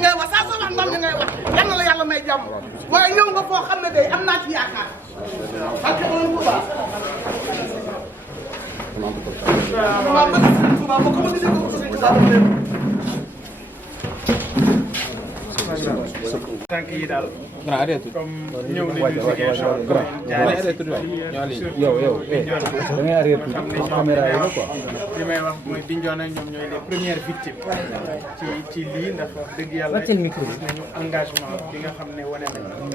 ngay wax saa soo wax ndam li ngay wax yal na la yàlla may jàmm waaye ñëw nga foo xam ne day am naa ci yaakaar parce que on Touba waaw ba Serigne Touba ba ko ma gisee ko Serigne Touba tànk yi daal comme ñëw nañu Ziguinchor li may wax mooy Bignona ñoom ñooy les premières victimes ci lii ndax wax dëgg yàlla gis nañu engagement bi nga xam ne wane nañu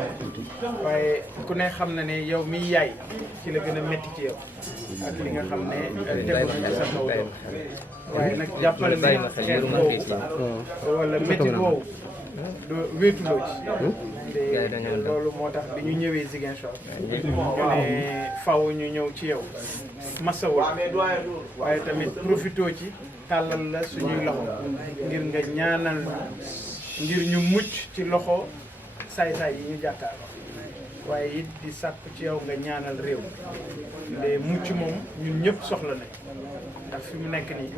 waaye ku ne xam na ne yow miy yaay ci la gën a métti ci yow ak li nga xam ne tegu na ci sa kaw doom waaye nag jàppale ne xeex boobu wala métti boobu wéetuloo ci loolu moo tax bi ñu ñëwee Ziguinchor ñu ne faw ñu ñëw ci yow masawul waaye tamit profitoo ci tàllal la suñuy loxo ngir nga ñaanal ngir ñu mucc ci loxo saay-saay yi ñu jàkkaar waaye it di sàkku ci yow nga ñaanal réew nde mucc moom ñun ñëpp soxla nañ ndax fi mu nekk nii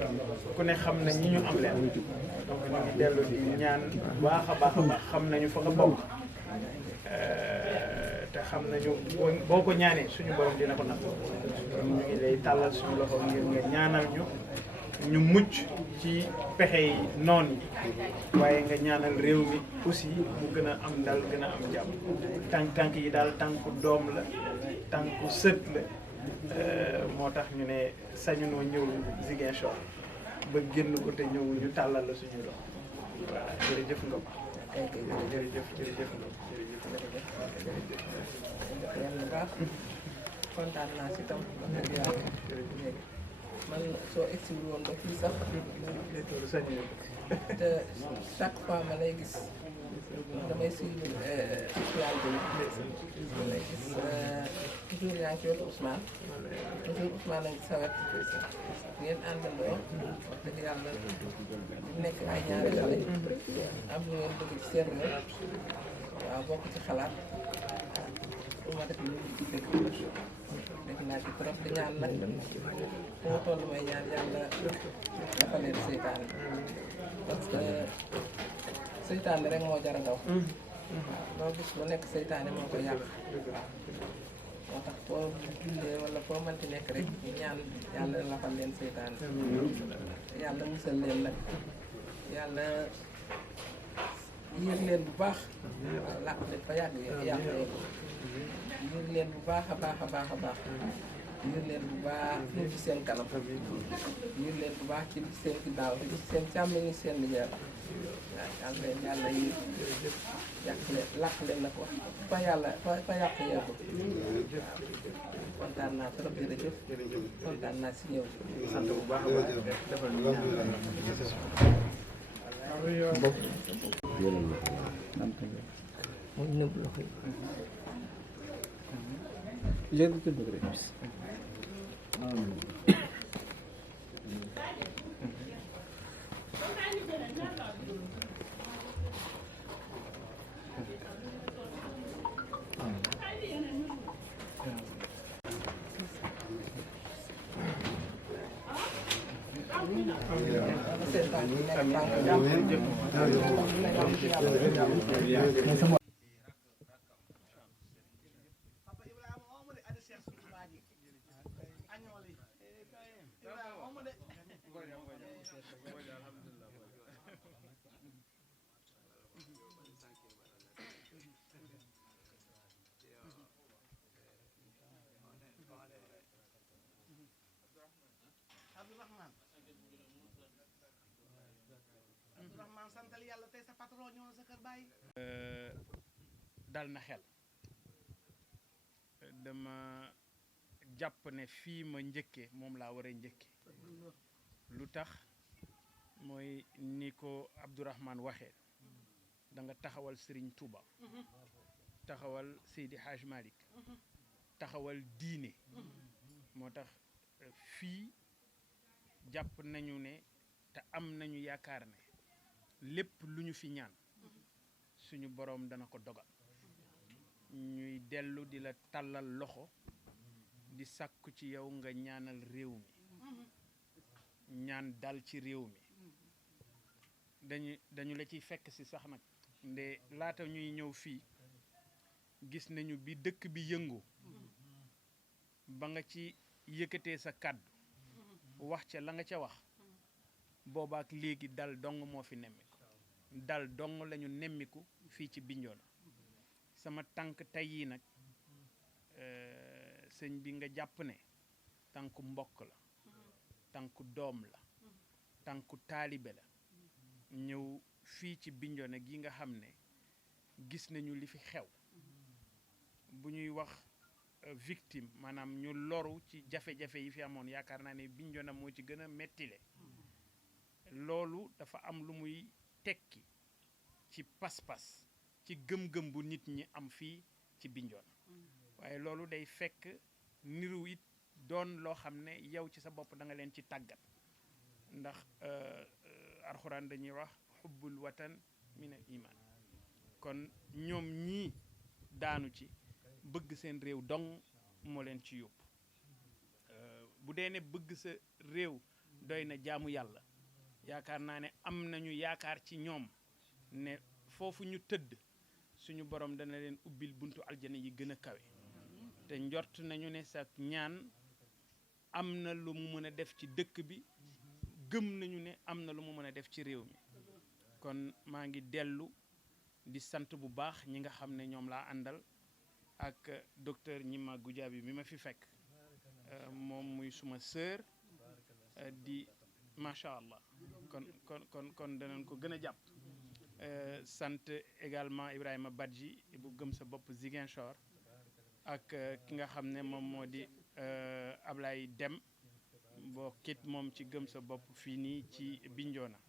ku ne xam na ñi ñu am leen donc ñu ngi dellu di ñaan baax a baax xam nañu fa nga bokk te xam nañu boo ko ñaanee suñu borom dina ko nangu ñu ngi lay tàllal suñu loxo ngir nga ñaanal ñu mucc ci pexe yi noon yi waaye nga ñaanal réew mi aussi mu gën a am dal gën a am jàmm tànk yi daal tànku doom la tànku sët la moo tax ñu ne sañunoo ñëw Ziguinchor ba génn ko te ñëw ñu tàllal la suñu loxo waaw jërëjëf Ngom jërëjëf Ngom jërëjëf kontaan naa si tam man soo egsi woon ba fii sax te chaque fois ma lay gis damay suivre actualité bi damay gis toujours yaa ngi ci wetu Ousmane toujours Ousmane a ngi sa wet ngeen àndandoo wax dëgg yàlla nekk ay ñaari xale am lu ngeen bëgg ci seen réew waaw bokk ci xalaat bu ma def lu ci dëkk def naa ci trop di ñaan nag fu ma toll may ñaan yàlla dafa leen seytaane parce que seytaane rek moo jar a daw waaw loo gis lu nekk seytaane moo ko yàq waaw moo tax foo jullee wala foo mënti nekk rek ñaan yàlla lafal leen seytaane yàlla musal leen nag yàlla yéeg leen bu baax waaw làq leen fa yàgg yàq yéeg leen bu baax a baax a baax a baax yéeg leen bu baax ñu ci seen kanam yéeg leen bu baax ci seen ginnaaw ci seen càmmiñ ni seen liggéey waaw yàlla yi yàq leen làq leen na ko fa yàlla fa yàq yeeku waaw kontaan naa trop jërëjëf kontaan naa si ñëw sant bu baax a baax defal ñu mooy nëbb loxo yi léegi tudd rek dal na xel dama jàpp ne fii ma njëkke moom laa war a njëkke lu tax mooy ni ko Abdourahmane waxee da nga taxawal Serigne Touba taxawal Seydi Hadj Malick taxawal diine moo tax fii jàpp nañu ne te am nañu yaakaar ne lépp lu ñu fi ñaan suñu boroom dana ko dogal ñuy dellu di la tàllal loxo di sàkku ci yow nga ñaanal réew mi ñaan dal ci réew mi dañu la ciy fekk si sax nag nde laata ñuy ñëw fii gis nañu bi dëkk bi yëngu ba nga ci yëkkatee sa kàddu wax ca la nga ca wax boobaak léegi dal dong moo fi nemmiku dal dong lañu nemmiku fii ci Bignona sama tànk tey yi nag sëñ bi nga jàpp ne tànku mbokk la tànku doom la tànku taalibe la ñëw fii ci Bignona gi nga xam ne gis nañu li fi xew bu ñuy wax victime maanaam ñu loru ci jafe-jafe yi fi amoon yaakaar naa ne Bignona moo ci gën a mettile loolu dafa am lu muy tekki ci pas-pas ci gëm-gëm bu nit ñi am fii ci Bignona waaye loolu day fekk niru it doon loo xam ne yow ci sa bopp da nga leen ci tàggat ndax alxuraan dañuy wax xubbul watan min al iman kon ñoom ñii daanu ci bëgg seen réew dong moo leen ci yóbbu bu dee ne bëgg sa réew doy na jaamu yàlla yaakaar naa ne am nañu yaakaar ci ñoom ne foofu ñu tëdd suñu borom dana leen ubbil buntu aljana yi gën a kawe te njort nañu ne sa ñaan am na lu mu mën a def ci dëkk bi gëm nañu ne am na lu mu mën a def ci réew mi kon maa ngi dellu di sant bu baax ñi nga xam ne ñoom laa àndal ak docteur Gnima Goudiaby mi ma fi fekk moom muy suma sœur di macha allah kon danañ ko gën a jàpp sant également Ibrahima Badji bu gëm sa bopp Ziguinchor ak ki nga xam ne moom moo di Ablaye Dem boo kit moom ci gëm sa bopp fii nii ci Bignona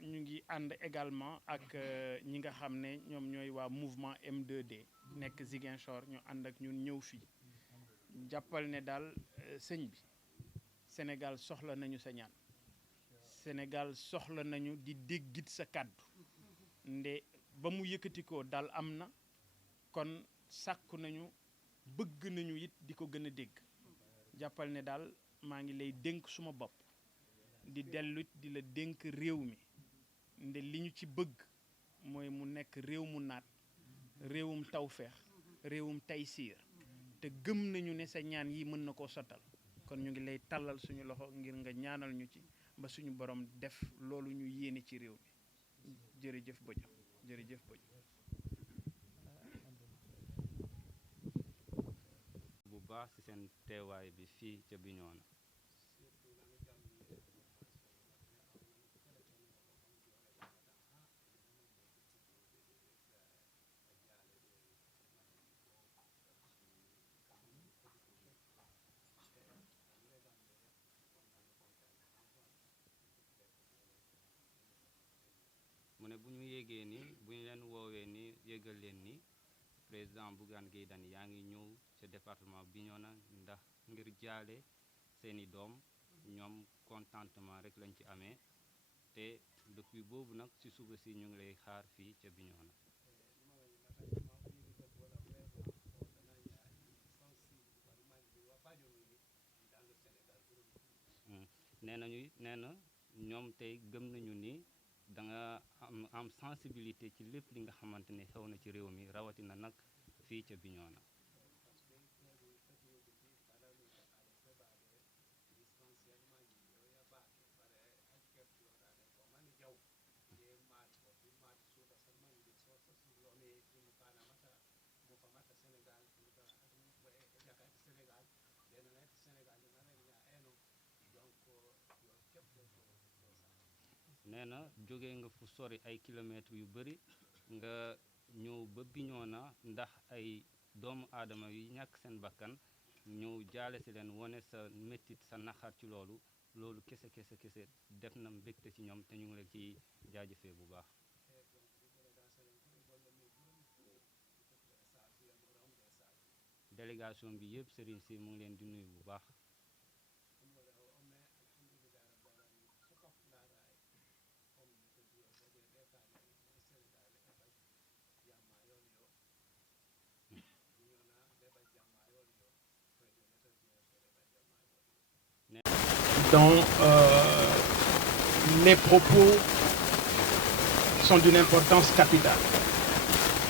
ñu ngi ànd également ak ñi nga xam ne ñoom ñooy waa mouvement M2D nekk Ziguinchor ñu ànd ak ñun ñëw fii jàppal ne daal sëñ bi Sénégal soxla nañu sa ñaan Sénégal soxla nañu di déggit sa kàddu nde ba mu yëkkatikoo daal am na kon sàkku nañu bëgg nañu it di ko gën a dégg jàppal ne daal maa ngi lay dénk suma bopp di dellut di la dénk réew mi nde li ñu ci bëgg mooy mu nekk réew mu naat réewum tawfeex réewum taysiir te gëm nañu ne sa ñaan yi mën na koo sottal kon ñu ngi lay tàllal suñu loxo ngir nga ñaanal ñu ci ba suñu borom def loolu ñu yéene ci réew mi jërëjëf Bodio jërëjëf Bodio bu baax ci seen teewaay bi fii ca Bignona mu ne bu ñu yégee ni bu ñu leen woowee ni yégal leen ni président Bougane Gueye Dany yaa ngi ñëw ca département Bignona ndax ngir jaale seeni doom ñoom contentement rek lañ ci amee te depuis boobu nag ci suba si ñu ngi lay xaar fii ca Bignona nee na ñoom tey gëm nañu ni da nga am sensibilité ci lépp li nga xamante ne xew na ci réew mi rawatina nag fii ca Bignona nee na jóge nga fu sori ay kilomètres yu bari nga ñëw ba Bignona ndax ay doomu aadama yi ñàkk seen bakkan ñëw jaale si leen wane sa méttit sa naxar ci loolu kese def na mbégte ci ñoom te ñu ngi leen ci jaajëfee bu baax délégation bi yëpp Serigne si mu ngi leen di nuyu bu baax donc les propos sont d'une importance capitale.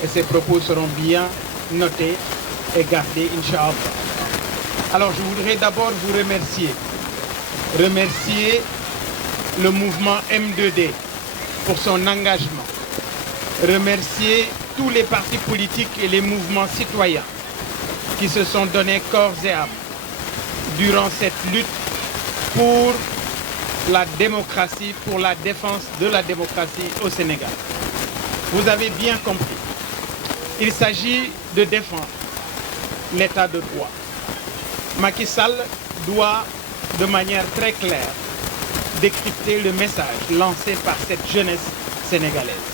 Et ces propos seront bien notés et gardés, Inch'Allah. Alors je voudrais d'abord vous remercier le mouvement M2D pour son engagement, remercier tous les partis politiques et les mouvements citoyens qui se sont donnés corps et âme durant cette lutte pour la démocratie, pour la défense de la démocratie au Sénégal. Vous avez bien compris, il s'agit de défendre l'état de droit. Macky Sall doit de manière très claire décrypter le message lancé par cette jeunesse sénégalaise.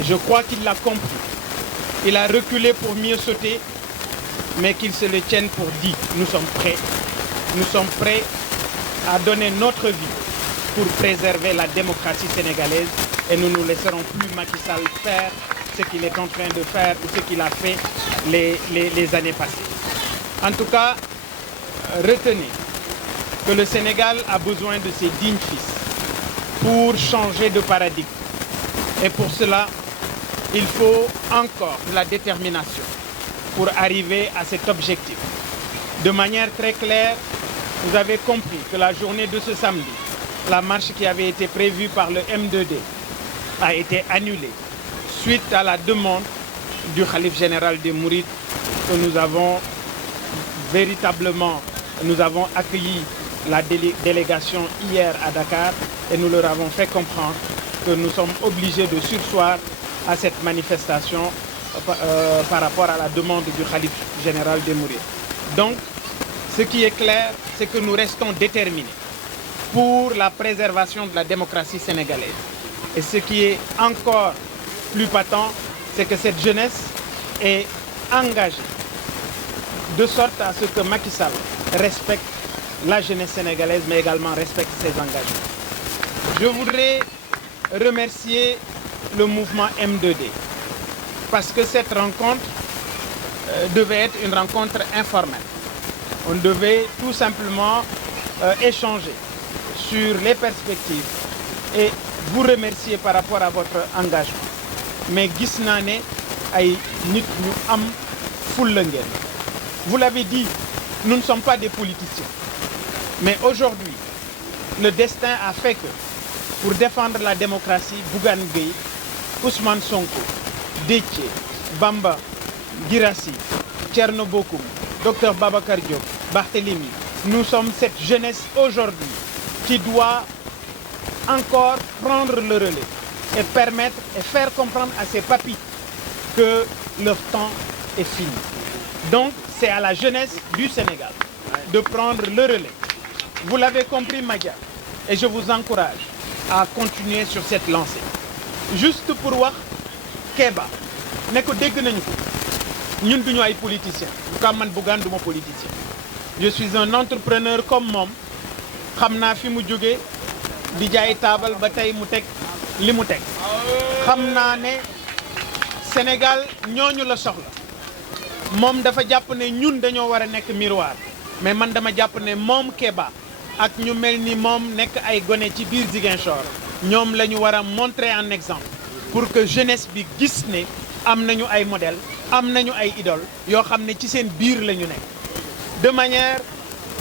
Et je crois qu'il l'a compris. Il a reculé pour mieux sauter, mais qu'il se le tienne pour dit. Nous sommes prêts. Nous sommes prêts à donner notre vie pour préserver la démocratie sénégalaise et nous ne laisserons plus Macky Sall faire ce qu'il est en train de faire ou ce qu'il a fait les années passées. En tout cas, retenez que le Sénégal a besoin de ses dignes fils pour changer de paradigme. Et pour cela, il faut encore de la détermination pour arriver à cet objectif. De manière très claire, vous avez compris que la journée de ce samedi, la marche qui avait été prévue par le M2D a été annulée suite à la demande du Khalife général des Mourides que nous avons véritablement, nous avons accueilli la délégation hier à Dakar et nous leur avons fait comprendre que nous sommes obligés de surseoir à cette manifestation par rapport à la demande du Khalife général des Mourides. Donc, ce qui est clair, c'est que nous restons déterminés pour la préservation de la démocratie sénégalaise. Et ce qui est encore plus patent, c'est que cette jeunesse est engagée de sorte à ce que Macky Sall respecte la jeunesse sénégalaise, mais également respecte ses engagements. Je voudrais remercier le mouvement M2D parce que cette rencontre devait être une rencontre informelle. On devait tout simplement échanger sur les perspectives et vous remercier par rapport à votre engagement. Mais gis naa ne ay nit ñu am fulla ngeen. Vous l'avez dit, nous ne sommes pas des politiciens. Mais aujourd'hui, le destin a fait que pour défendre la démocratie, Bougane Gueye, Ousmane Sonko, Déthié, Bamba, Guirassy, Thierno Bocoum, Dr Babacar Diop, Barthélémy, nous sommes cette jeunesse aujourd'hui qui doit encore prendre le relais et permettre et faire comprendre à ses papis que leur temps est fini. Donc, c'est à la jeunesse du Sénégal de prendre le relais. Vous l'avez compris, Madia, et je vous encourage à continuer sur cette lancée. Juste pour wax Kéba, ne ko dégg nañu ko ñun duñu ay politiciens. En tout cas, man Bougane duma politicien. Je suis un entrepreneur comme moom. Xam naa fi mu jógee di jaay taabal ba tey mu teg li mu teg. Xam naa ne Sénégal ñooñu la soxla. Moom dafa jàpp ne ñun dañoo war a nekk miroir mais man dama jàpp ne moom Kéba ak ñu mel ni moom nekk ay gone ci biir Ziguinchor ñoom la ñu war a montrer en exemple pour que jeunesse bi gis ne am nañu ay modèle am nañu ay idole yoo xam ne ci seen biir la ñu nekk. De manière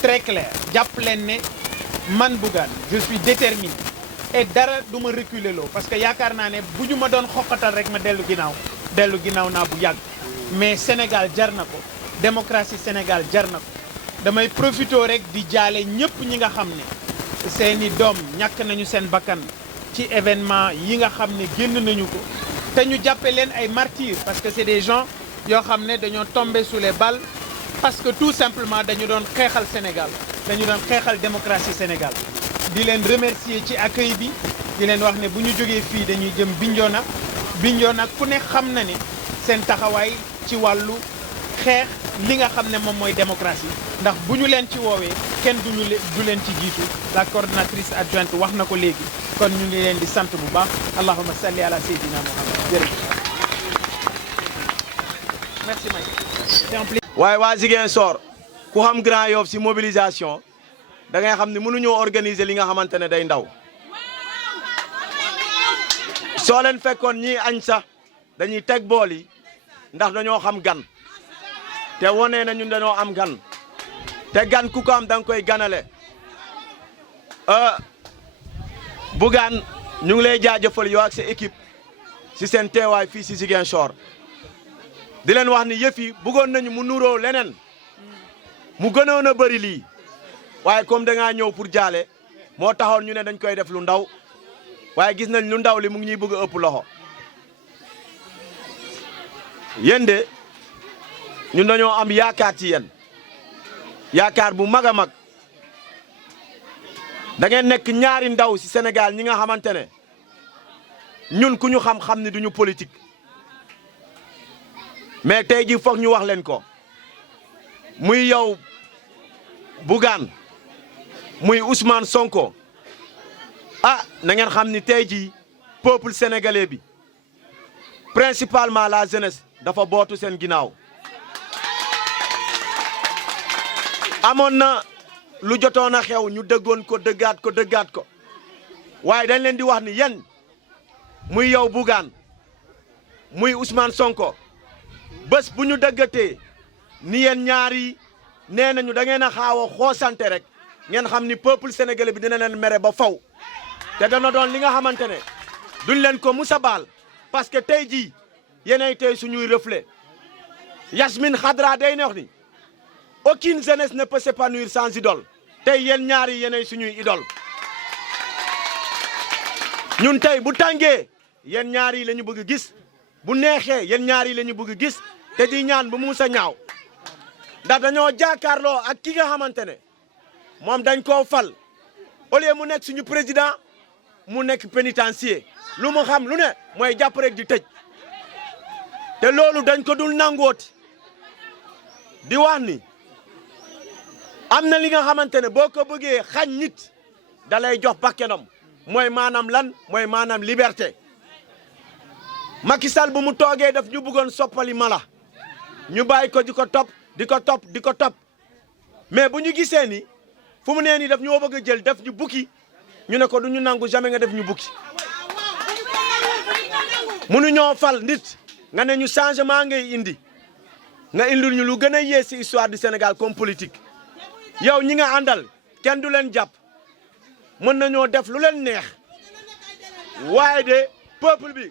très claire jàpp leen ne man Bougane je suis déterminé et dara du ma reculer loo parce que yaakaar naa ne bu ñu ma doon xoqatal rek ma dellu ginnaaw naa bu yàgg. Mais Sénégal jar na ko démocratie Sénégal jar na ko damay profité rek di jaale ñëpp ñi nga xam ne seeni doom ñàkk nañu seen bakkan ci événement yi nga xam ne génn nañu ko te ñu jàppe leen ay martyrs parce que c'est des gens yoo xam ne dañoo tombé sous les balles parce que tout simplement dañu doon xeexal Sénégal dañu doon xeexal démocratie Sénégal di leen remercier ci accueil bi di leen wax ne bu ñu jógee fii dañuy jëm Bignona ku ne xam na ne seen taxawaay ci wàllu xeex li nga xam ne moom mooy démocratie ndax bu ñu leen ci woowee kenn du leen ci jiitu la coordinatrice adjointe wax na ko léegi kon ñu ngi leen di sant bu baax allahumma salli ala sayyidina Muhammad jërëjëf merci Mike. waaye waa Ziguinchor ku xam Grand Yoff si mobilisation da ngay xam ne mënuñoo organiser li nga xamante ne day ndaw soo leen fekkoon ñii añ sax dañuy teg bool yi ndax dañoo xam gan te wone na ñun dañoo am gan te gan ku ko am da nga koy ganale Bougane ñu ngi lay jaajëfal yow ak sa équipe si seen teewaay fii si Ziguinchor di leen wax ni yëf yi bëggoon nañu mu nuroo leneen mu gënoon a bëri lii waaye comme da ngaa ñëw pour jaale moo taxoon ñu ne dañ koy def lu ndaw waaye gis nañ lu ndaw li mu ngi ñuy bëgg a ëpp loxo yéen de ñun dañoo am yaakaar ci yéen yaakaar bu mag a mag da ngeen nekk ñaari ndaw ci Sénégal ñi nga xamante ne ñun ku ñu xam-xam ni duñu politique mais tey ji foog ñu wax leen ko muy yow Bougane muy Ousmane Sonko na ngeen xam ni tey ji peuple sénégalais bi principalement la jeunesse dafa bootu seen ginnaaw amoon na lu jotoon a xew ñu dëggoon ko dëggaat ko waaye dañ leen di wax ni yéen muy yow Bougane muy Ousmane Sonko bés bu ñu dëggatee ni yéen ñaari nee nañu da ngeen a xaaw a xoosante rek ngeen xam ni peuple sénégalais bi dina leen mere ba faw te dana doon li nga xamante ne duñ leen ko musa baal parce que tey jii yéenay tey suñuy reflet Yasmine Khadra day neex ni aucune jeunesse ne peut s'épanouir sans idole tey yéen ñaari yéenay suñuy idole ñun tey bu tàngee yéen ñaar yi la ñu bëgg gis bu neexee yéen ñaar yi la ñu bëgg gis te di ñaan bu mu sa ñaaw ndax dañoo jàkkaarloo ak ki nga xamante ne moom dañ koo fal au lieu mu nekk suñu président mu nekk pénitencier lu mu xam lu ne mooy jàpp rek di tëj te loolu dañ ko dul nangooti di wax ni am na li nga xamante ne boo ko bëggee xañ nit da lay jox bakkenam mooy maanaam lan mooy maanaam liberté Macky Sall bu mu toogee daf ñu bëggoon soppali mala ñu bàyyi ko di ko topp di ko topp mais bu ñu gisee ni fu mu nee nii daf ñoo bëgg a jël def ñu bukki ñu ne ko du ñu nangu jamais nga def ñu bukki munu ñoo fal nit nga ne ñu changement ngay indi nga indil ñu lu gën a yées ci histoire du Sénégal comme politique yow ñi nga àndal kenn du leen jàpp mën nañoo def lu leen neex waaye de peuple bi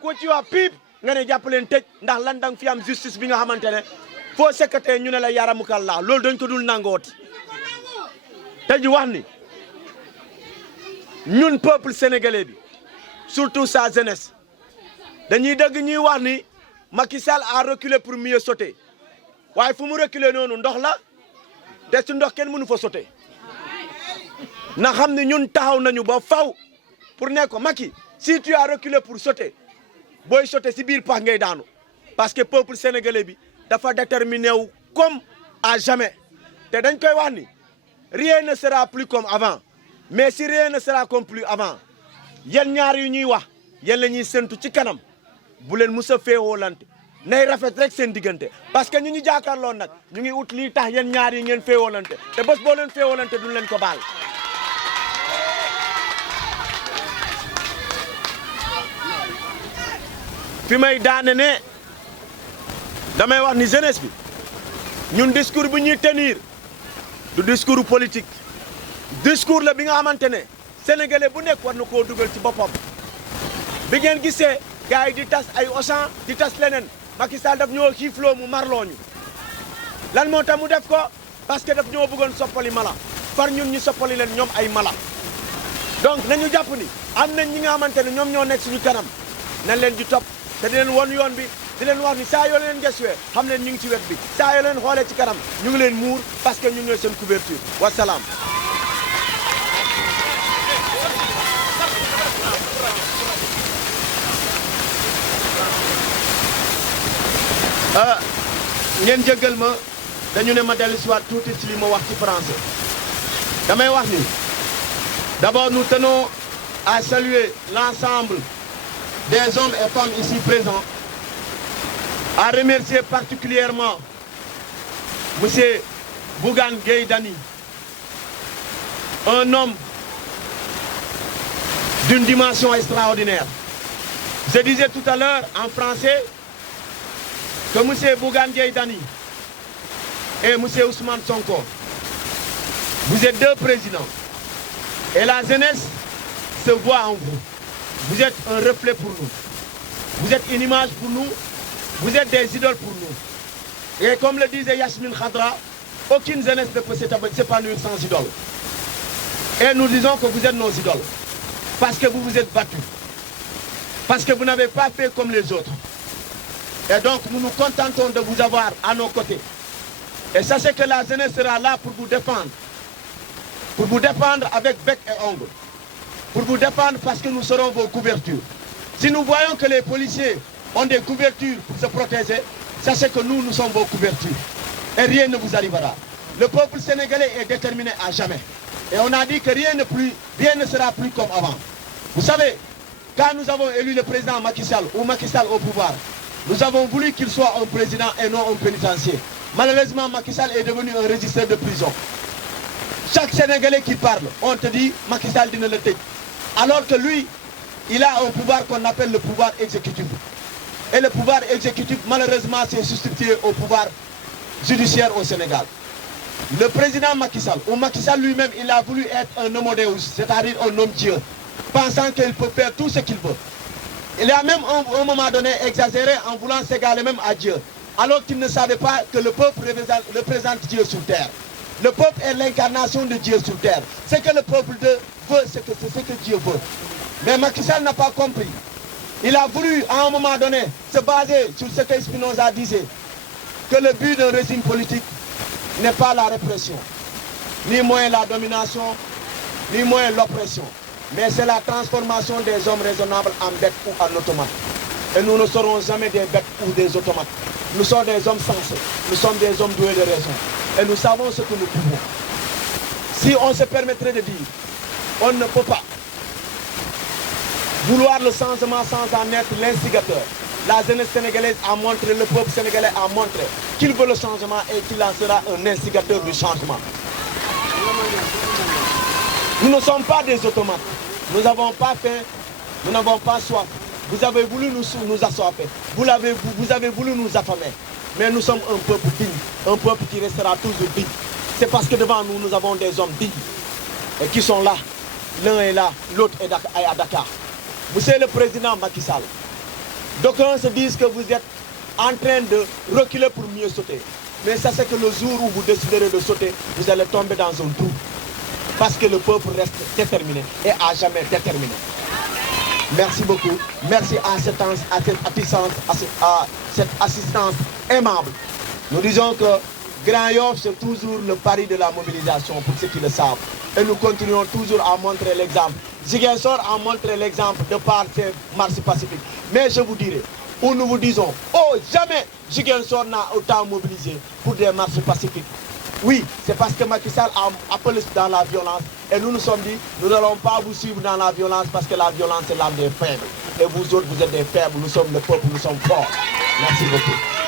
ku ci wax piip nga ne jàpp leen tëj ndax lan dang fi am justice bi nga xamante ne foo sekkatee ñu ne la yaramukal laa loolu dañ ko dul nangooti te ji wax ni ñun peuple sénégalais bi surtout sa jeunesse dañuy dëgg ñuy wax ni Macky Sall a reculé pour mieux sauter waaye fu mu reculé noonu ndox la te su ndox kenn mënu fa sauter na xam ne ñun taxaw nañu ba faw pour ne ko Macky si tu as reculé pour sauter booy sauter si biir pax ngay daanu parce que peuple sénégalais bi dafa déterminé wu comme à jamais te dañ koy wax ni rien ne sera plus comme avant mais si rien ne sera comme plus avant yéen ñaar yu ñuy wax yéen la ñuy séntu ci kanam bu leen mus a féewoolante nay rafet rek seen diggante parce que ñu jàkkaarloo nag ñu ngi ut lii tax yéen ñaar yi ngeen féewoolante te bés boo leen féewoolante duñ leen ko baal. fi may daane ne damay wax ni jeunesse bi ñun discours bu ñuy tenir du discours politique discours la bi nga xamante ne sénégalais bu nekk war na koo dugal ci boppam bi ngeen gisee gars yi di tas ay Auchan di tas leneen Macky Sall daf ñoo xiifloo mu marloo ñu lan moo tax mu def ko parce que daf ñoo bëggoon soppali mala far ñun ñu soppali leen ñoom ay mala donc nañu jàpp ni am nañ ñi nga xamante ne ñoom ñoo nekk suñu kanam nañ leen di topp te di leen won yoon bi di leen wax ni saa yoo leen gëstuwee xam leen ñu ngi ci wet bi saa yoo leen xoolee ci kanam ñu ngi leen muur parce que ñu ñooy seen couverture wasalaam. ngeen jéggal ma dañu ne ma dellu si waat tuuti ci li ma wax ci français damay wax ni d'abord nous tenons à saluer l'ensemble des hommes et femmes ici présents, à remercier particulièrement M. Bougane Gueye Dany, un homme d'une dimension extraordinaire. Je disais tout à l'heure en français que M. Bougane Gueye Dany et M. Ousmane Sonko, vous êtes deux présidents. Et la jeunesse se voit en vous. Vous êtes un reflet pour nous. Vous êtes une image pour nous. Vous êtes des idoles pour nous. Et comme le disait Yasmine Khadra, aucune jeunesse ne peut s'épanouir sans idole. Et nous disons que vous êtes nos idoles. Parce que vous vous êtes battus. Parce que vous n'avez pas fait comme les autres. Et donc nous nous contentons de vous avoir à nos côtés. Et sachez que la jeunesse sera là pour vous défendre. Pour vous défendre avec bec et ongle. Pour vous défendre parce que nous serons vos couvertures. Si nous voyons que les policiers ont des couvertures pour se protéger, sachez que nous, nous sommes vos couvertures. Et rien ne vous arrivera. Le peuple sénégalais est déterminé à jamais. Et on a dit que rien ne sera plus comme avant. Vous savez, quand nous avons élu le président Macky Sall ou Macky Sall au pouvoir, nous avons voulu qu'il soit un président et non un pénitencier. Malheureusement, Macky Sall est devenu un régisseur de prison. Chaque Sénégalais qui parle, on te dit Macky Sall dina le tëj. Alors que lui, il a un pouvoir qu'on appelle le pouvoir exécutif. Et le pouvoir exécutif, malheureusement, s'est substitué au pouvoir judiciaire au Sénégal. Le président Macky Sall, ou Macky Sall lui-même, il a voulu être un homo deus, c'est-à-dire un homme Dieu, pensant qu'il peut faire tout ce qu'il veut. Il a même, à un moment donné, exagéré en voulant s'égaler même à Dieu, alors qu'il ne savait pas que le peuple représente Dieu sur terre. Le peuple est l'incarnation de Dieu sur terre. Ce que le peuple veut, c'est ce que Dieu veut. Mais Macky Sall n'a pas compris. Il a voulu, à un moment donné, se baser sur ce que Spinoza disait, que le but d'un régime politique n'est pas la répression, ni moins la domination, ni moins l'oppression, mais c'est la transformation des hommes raisonnables en bêtes ou en automates. Et nous ne serons jamais des bêtes ou des automates. Nous sommes des hommes sensés, nous sommes des hommes doués de raison. Et nous savons ce que nous pouvons. Si on se permettrait de dire, on ne peut pas vouloir le changement sans en être l'instigateur. La jeunesse sénégalaise a montré, le peuple sénégalais a montré qu'il veut le changement et qu'il en sera un instigateur du changement. Nous ne sommes pas des automates. Nous n'avons pas faim, nous n'avons pas soif. Vous avez voulu nous assoiffer. Vous avez voulu nous affamer. Mais nous sommes un peuple digne, un peuple qui restera toujours digne. C'est parce que devant nous, nous avons des hommes dignes et qui sont là. L'un est là, l'autre est à Dakar. Vous êtes le président Macky Sall. D'aucuns se disent que vous êtes en train de reculer pour mieux sauter. Mais ça, c'est que le jour où vous déciderez de sauter, vous allez tomber dans un trou. Parce que le peuple reste déterminé et à jamais déterminé. Merci beaucoup. Merci à cette assistance aimable. Nous disons que Grand Yoff, c'est toujours le pari de la mobilisation pour ceux qui le savent. Et nous continuons toujours à montrer l'exemple. Ziguinchor a montré l'exemple de par ses marches pacifiques. Mais je vous dirai, où nous vous disons, oh, jamais Ziguinchor n'a autant mobilisé pour des marches pacifiques. Oui, c'est parce que Macky Sall a appelé dans la violence. Et nous nous sommes dit, nous n'allons pas vous suivre dans la violence parce que la violence c'est l'âme des faibles. Et vous autres, vous êtes des faibles, nous sommes le peuple, nous sommes forts. Merci beaucoup.